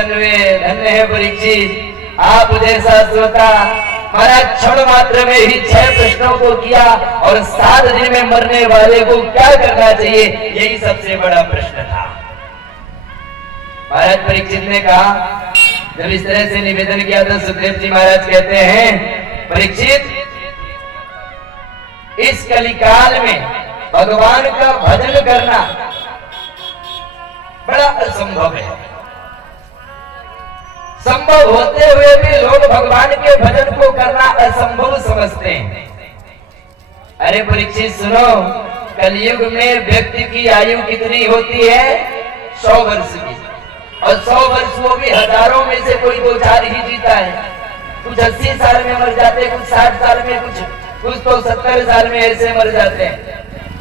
धन्य है परीक्षित, आप जैसा श्रोता महाराज क्षण मात्र में ही 6 प्रश्नों को किया और 7 दिन में मरने वाले को क्या करना चाहिए, यही सबसे बड़ा प्रश्न था। महाराज परीक्षित ने कहा, जब इस तरह से निवेदन किया तो सुखदेव जी महाराज कहते हैं, परीक्षित इस कलिकाल में भगवान का भजन करना बड़ा असंभव है। संभव होते हुए भी लोग भगवान के भजन को करना असंभव समझते हैं। अरे परीक्षित सुनो, कलयुग में व्यक्ति की आयु कितनी होती है? 100 वर्ष की, और 100 वर्ष वो भी हजारों में से कोई 2-4 ही जीता है। कुछ 80 साल में मर जाते हैं, कुछ 60 साल में, कुछ तो 70 साल में ऐसे मर जाते हैं।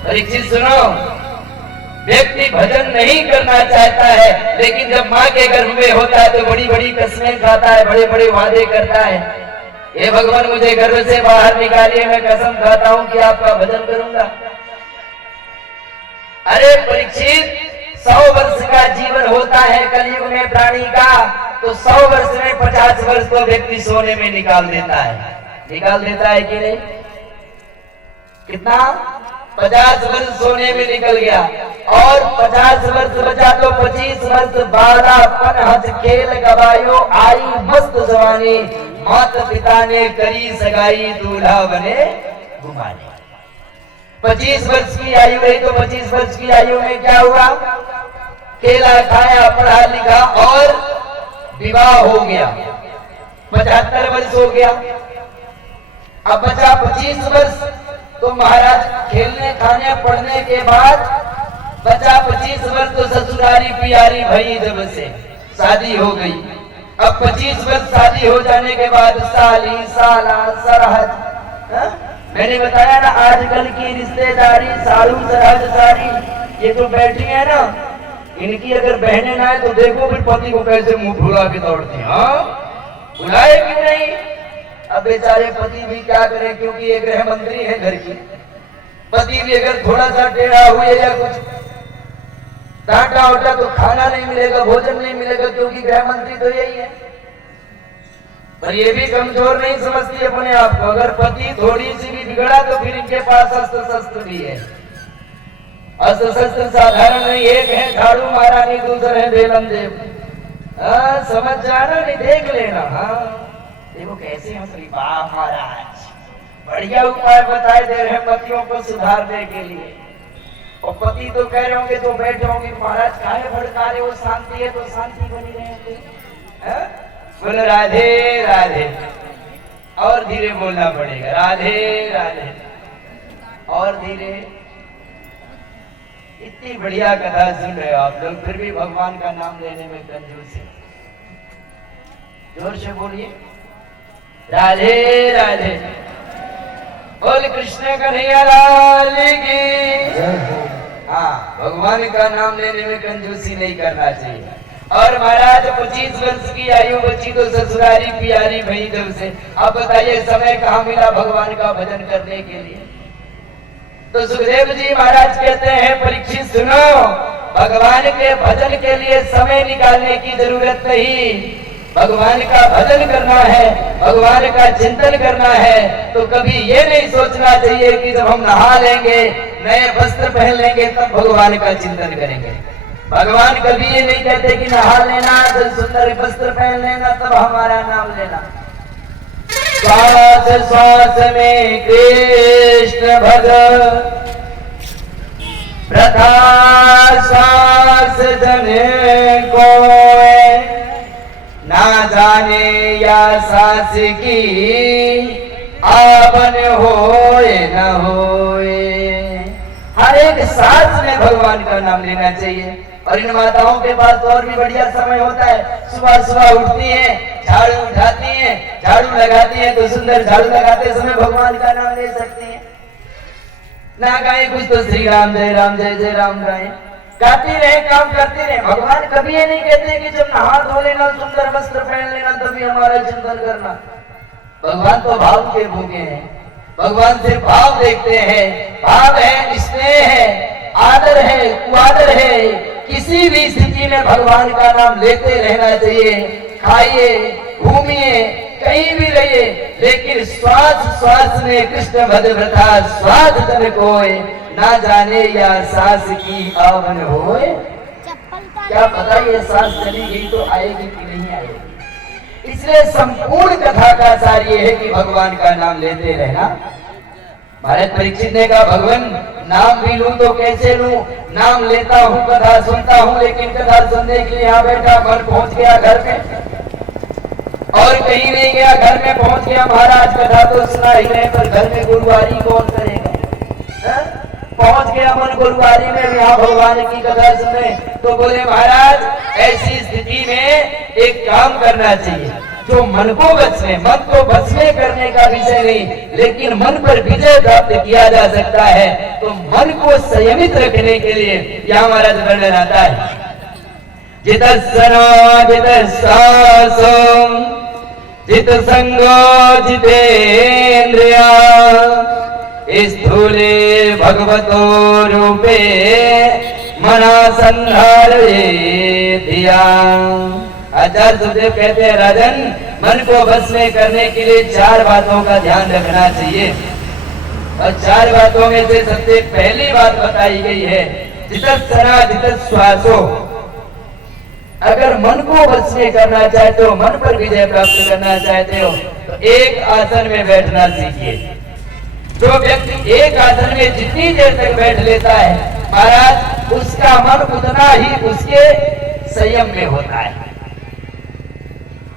परीक्षित सुनो, व्यक्ति भजन नहीं करना चाहता है, लेकिन जब माँ के गर्भ में होता है तो बड़ी बड़ी कस्में खाता है, बड़े बड़े वादे करता है। हे भगवान, मुझे गर्भ से बाहर निकालिए, मैं कसम खाता हूं कि आपका भजन करूंगा। अरे परीक्षित, 100 वर्ष का जीवन होता है कलयुग में प्राणी का, तो 100 वर्ष में 50 वर्ष तो व्यक्ति सोने में निकाल देता है। निकाल देता है कि नहीं? कितना? 50 वर्ष सोने में निकल गया, और 50 वर्ष बचा तो 25 वर्ष बालापन हंस खेल गवायो, आई मस्त जवानी, माता पिता ने करी सगाई, दूल्हा बने घुमाने। 25 वर्ष की आयु रही तो 25 वर्ष की आयु में क्या हुआ? खेला खाया, पढ़ा लिखा और विवाह हो गया। 75 वर्ष हो गया। अब बचा 25 वर्ष, तो महाराज खेलने खाने पढ़ने के बाद बचा 25 वर्ष तो ससुरारी पियारी भई, जब से शादी हो गई। अब 25 वर्ष शादी हो जाने के बाद साली साला सरहद, मैंने बताया ना आजकल की रिश्तेदारी सालू सरहद सारी, ये जो बैठी है ना, इनकी अगर बहनें ना है तो देखो फिर पति को कैसे मुंह फुला के दौड़ती है। बुलाए क्यों नहीं? अब बेचारे पति भी क्या करें, क्योंकि ये गृह मंत्री है घर की। पति भी अगर थोड़ा सा टेढ़ा हुए या कुछ डांटा उठा तो खाना नहीं मिलेगा, भोजन नहीं मिलेगा, क्योंकि गृह मंत्री तो यही है। पर ये भी कमजोर नहीं समझती अपने आप को। अगर पति थोड़ी सी भी बिगड़ा तो फिर इनके पास अस्त्र शस्त्र भी है। अस्त्र शस्त्र साधारण नहीं, एक है झाड़ू महारानी, दूसरे है बेलम देव। समझ जाना, नहीं देख लेना। हाँ देखो कैसे हंस रही, वाह महाराज बढ़िया उपाय बताए दे रहे हैं पतियों को सुधारने के लिए। और पति तो कह रहे होंगे, तो बैठे होंगे, महाराज काहे भड़का रहे हो, शांति है तो शांति बनी रहे। बोलो राधे राधे, और धीरे बोलना पड़ेगा, राधे राधे, और धीरे। इतनी बढ़िया कथा सुन रहे हो आप लोग, फिर भी भगवान का नाम लेने में कंजूसी। जोर से बोलिए राधे राधे। बोल कृष्ण कन्हैया लाल की। हाँ, भगवान का नाम लेने में कंजूसी नहीं करना चाहिए। और महाराज 25 वर्ष की आयु बची तो ससुरारी पियारी भई जब से। अब बताइए समय कहाँ मिला भगवान का भजन करने के लिए? तो सुखदेव जी महाराज कहते हैं, परीक्षित सुनो, भगवान के भजन के लिए समय निकालने की जरूरत नहीं। भगवान का भजन करना है, भगवान का चिंतन करना है, तो कभी ये नहीं सोचना चाहिए कि जब हम नहा लेंगे, नए वस्त्र पहन लेंगे, तब भगवान का चिंतन करेंगे। भगवान कभी ये नहीं कहते कि नहा लेना, जब सुंदर वस्त्र पहन लेना, तब हमारा नाम लेना। श्वास श्वास में कृष्ण भज, प्रथा श्वास जने को, ना जाने या सास की आपन होए न होए। हर एक सांस में भगवान का नाम लेना चाहिए। और इन माताओं के पास और भी बढ़िया समय होता है। सुबह सुबह उठती हैं, झाड़ू उठाती हैं, झाड़ू लगाती हैं, तो सुंदर झाड़ू लगाते समय भगवान का नाम ले सकती हैं। ना गाए कुछ तो श्री राम जय जय राम गाए, गाती रहे, काम करते रहे। भगवान कभी ये नहीं कहते कि जब नहा धो लेना, सुंदर वस्त्र पहन लेना, तभी हमारा चिंतन करना। भगवान तो भाव के भूखे हैं, भगवान से भाव देखते हैं। भाव है, स्नेह है, आदर है, कुआदर है, किसी भी स्थिति में भगवान का नाम लेते रहना चाहिए। खाइए, घूमिए, कहीं भी रहिए, लेकिन श्वास श्वास में कृष्ण भज व्रता स्वाद तन कोय, ना जाने या सांस की आवन होए। क्या पता ये सांस चली गई तो आएगी कि नहीं आएगी। इसलिए संपूर्ण कथा का सार ये है कि भगवान का नाम लेते रहना। महाराज परीक्षित ने कहा, भगवान नाम भी लूं तो कैसे लूं? नाम लेता हूं, कथा सुनता हूं, लेकिन कथा सुनने के लिए यहाँ बैठा, मन पहुंच गया घर में और कहीं नहीं गया, घर में पहुंच गया। महाराज कथा तो सुना ही नहीं, पर घर में गुरुवारी कौन करेगा? पहुंच गया मन गुरुवारी में, यहाँ भगवान की कथा सुने तो बोले, महाराज ऐसी स्थिति में एक काम करना चाहिए, जो मन को बस में, मन को बस में करने का विषय नहीं, लेकिन मन पर विजय प्राप्त किया जा सकता है। तो मन को संयमित रखने के लिए यहाँ महाराज वर्णन आता है, जितस्सनो जितस्सासो जित संगो जितेन्द्रिया स्थूले भगवतो रूपे मना संधारये धिया। आचार्य सुखदेव कहते हैं, राजन मन को बस में करने के लिए 4 बातों का ध्यान रखना चाहिए, और 4 बातों में से सबसे पहली बात बताई गई है जितस्सना जितस्वासो। अगर मन को बस में करना चाहते हो, मन पर विजय प्राप्त करना चाहते हो, तो एक आसन में बैठना सीखिए। जो व्यक्ति एक आसन में जितनी देर तक बैठ लेता है, महाराज उसका मन उतना ही उसके संयम में होता है।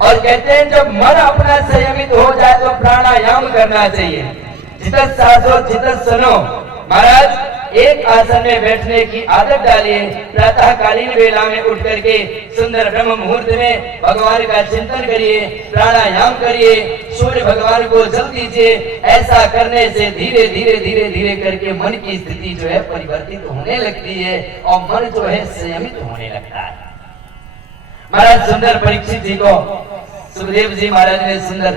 और कहते हैं जब मन अपना संयमित हो जाए तो प्राणायाम करना चाहिए। जितस्सासो जितस्सनो। महाराज एक आसन में बैठने की आदत डालिए। प्रातः कालीन वेला में उठ करके सुंदर ब्रह्म मुहूर्त में भगवान का चिंतन करिए, प्राणायाम करिए, सूर्य भगवान को जल दीजिए। ऐसा करने से धीरे धीरे धीरे धीरे करके मन की स्थिति जो है परिवर्तित होने लगती है और मन जो है संयमित होने लगता है। महाराज सुंदर परीक्षित जी को सुखदेव जी महाराज ने सुंदर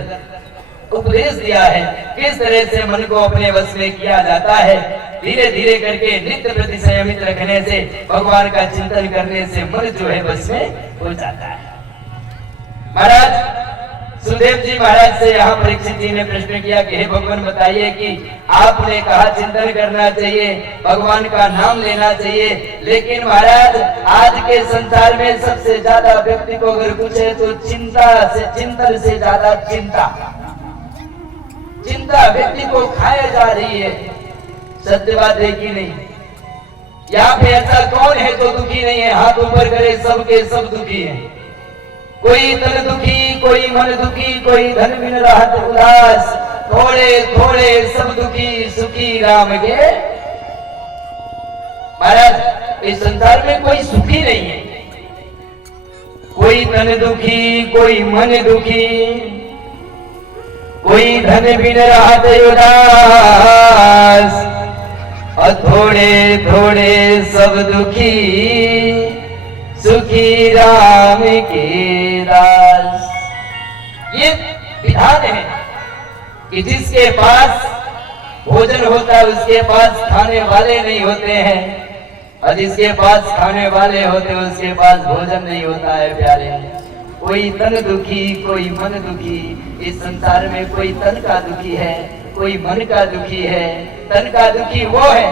उपदेश दिया है, किस तरह से मन को अपने वश में किया जाता है। धीरे धीरे करके नित्य प्रति संयमित रखने से, भगवान का चिंतन करने से मन जो है वश में हो जाता है। महाराज सुखदेव जी महाराज से यहाँ परीक्षित जी ने प्रश्न किया कि हे भगवान बताइए कि आपने कहा चिंतन करना चाहिए, भगवान का नाम लेना चाहिए, लेकिन महाराज आज के संसार में सबसे ज्यादा व्यक्ति को अगर पूछे तो चिंतन से ज्यादा चिंता व्यक्ति को खाए जा रही है। सत्य बात है कि नहीं? यहाँ पे ऐसा कौन है जो दुखी नहीं है? हाथ ऊपर करे, सबके सब दुखी है। कोई तन दुखी, कोई मन दुखी, कोई धन बिन रहत उदास, थोड़े थोड़े सब दुखी, सुखी राम के। महाराज इस संसार में कोई सुखी नहीं है। कोई तन दुखी, कोई मन दुखी, कोई धन बिन रहत उदास, और थोड़े थोड़े सब दुखी, सुखी राम के दास। ये विधान है कि जिसके पास भोजन होता है उसके पास खाने वाले नहीं होते हैं, और जिसके पास खाने वाले होते हैं उसके पास भोजन नहीं होता है। प्यारे, कोई तन दुखी, कोई मन दुखी। इस संसार में कोई तन का दुखी है, कोई मन का दुखी है। तन का दुखी वो है,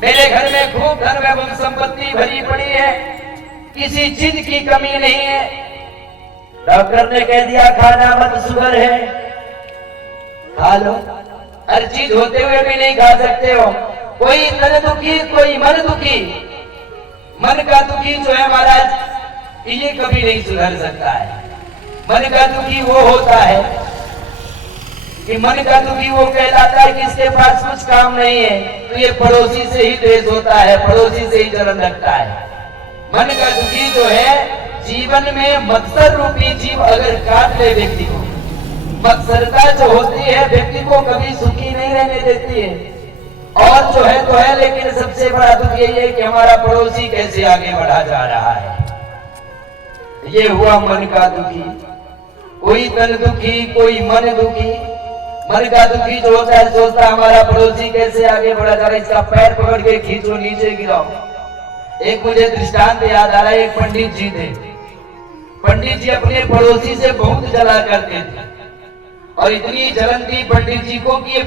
मेरे घर में खूब धन एवं संपत्ति भरी पड़ी है, किसी चीज की कमी नहीं है, डॉक्टर ने कह दिया खाना मत, शुगर है, खा लो। हर चीज होते हुए भी नहीं खा सकते हो। कोई तन दुखी, कोई मन दुखी। मन का दुखी जो है महाराज, ये कभी नहीं सुधर सकता है। मन का दुखी वो होता है कि मन का दुखी वो कहलाता है कि इसके पास कुछ काम नहीं है तो ये पड़ोसी से ही द्वेष होता है, पड़ोसी से ही जलन रखता है। मन का दुखी जो है, जीवन में मत्सर रूपी जीव अगर काट ले व्यक्ति को, मत्सरता जो होती है व्यक्ति को कभी सुखी नहीं रहने देती है। और जो है तो है, लेकिन सबसे बड़ा दुख यही है कि हमारा पड़ोसी कैसे आगे बढ़ा जा रहा है। ये हुआ मन का दुखी। कोई तन दुखी, कोई मन दुखी। मन का दुखी जो होता है सोचता हमारा पड़ोसी कैसे आगे बढ़ा जा रहा है, इसका पैर पकड़ के खींचो, नीचे गिराओ। एक मुझे दृष्टांत याद आ रहा है। एक पंडित जी थे। पंडित जी अपने पड़ोसी से बहुत जला करते थे और इतनी जलन थी पंडित जी को कि